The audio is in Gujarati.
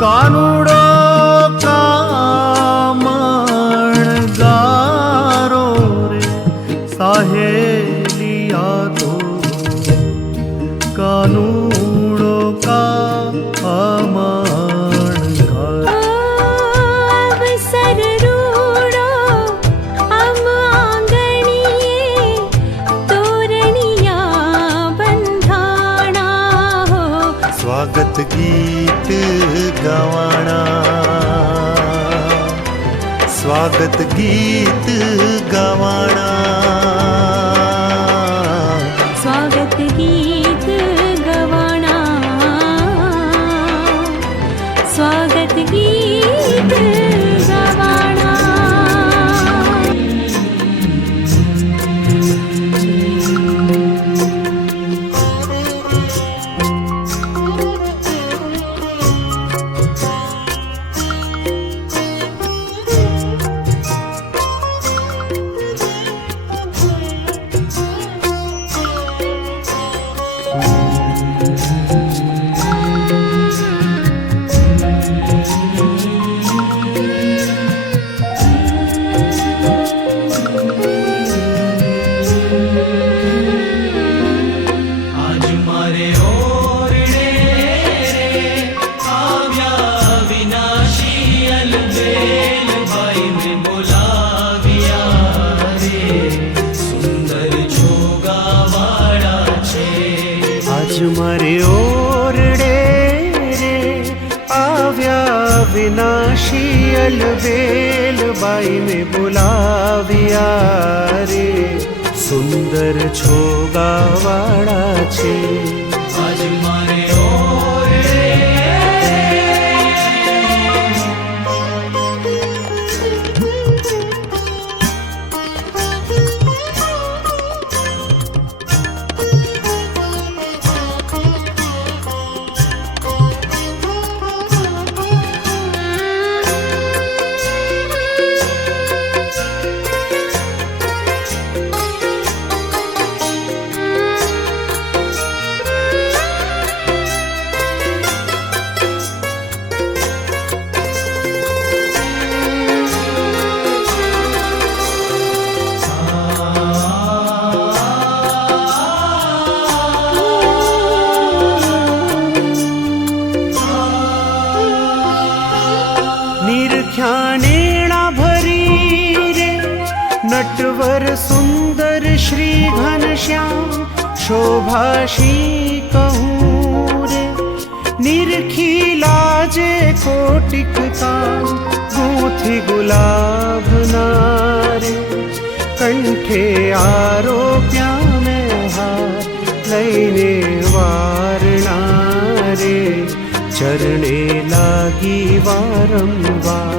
કાનુડો કામણગારો રે સાહેલિયા તો કાનુડો કામણગારો અવસર રૂડો અમ આંગણીએ તોરણિયા બંધાણા હો સ્વાગત ગીત ગવાણા સ્વાગત ગીત ગવાણા સ્વાગત ગીત ગવાણા સ્વાગત ગીત ગવાણા મારે ઓરડે રે આવ્યા વિનાશી અલબેલ બાઈ મેં બોલાવ્યા રે સુંદર છોગાવાળા છે આજ મારે ઓરડે નિરખ્યાનેણા ભરી રે નટવર સુંદર શ્રી ઘનશ્યામ શોભાશી કહું રે નિરખી લાજે કોટિક કામ ગૂંથી ગુલાબ નારે કંઠે આરોપ્યા મેં હાર લઈને વારણા રે ચરણે લાગી વારંવાર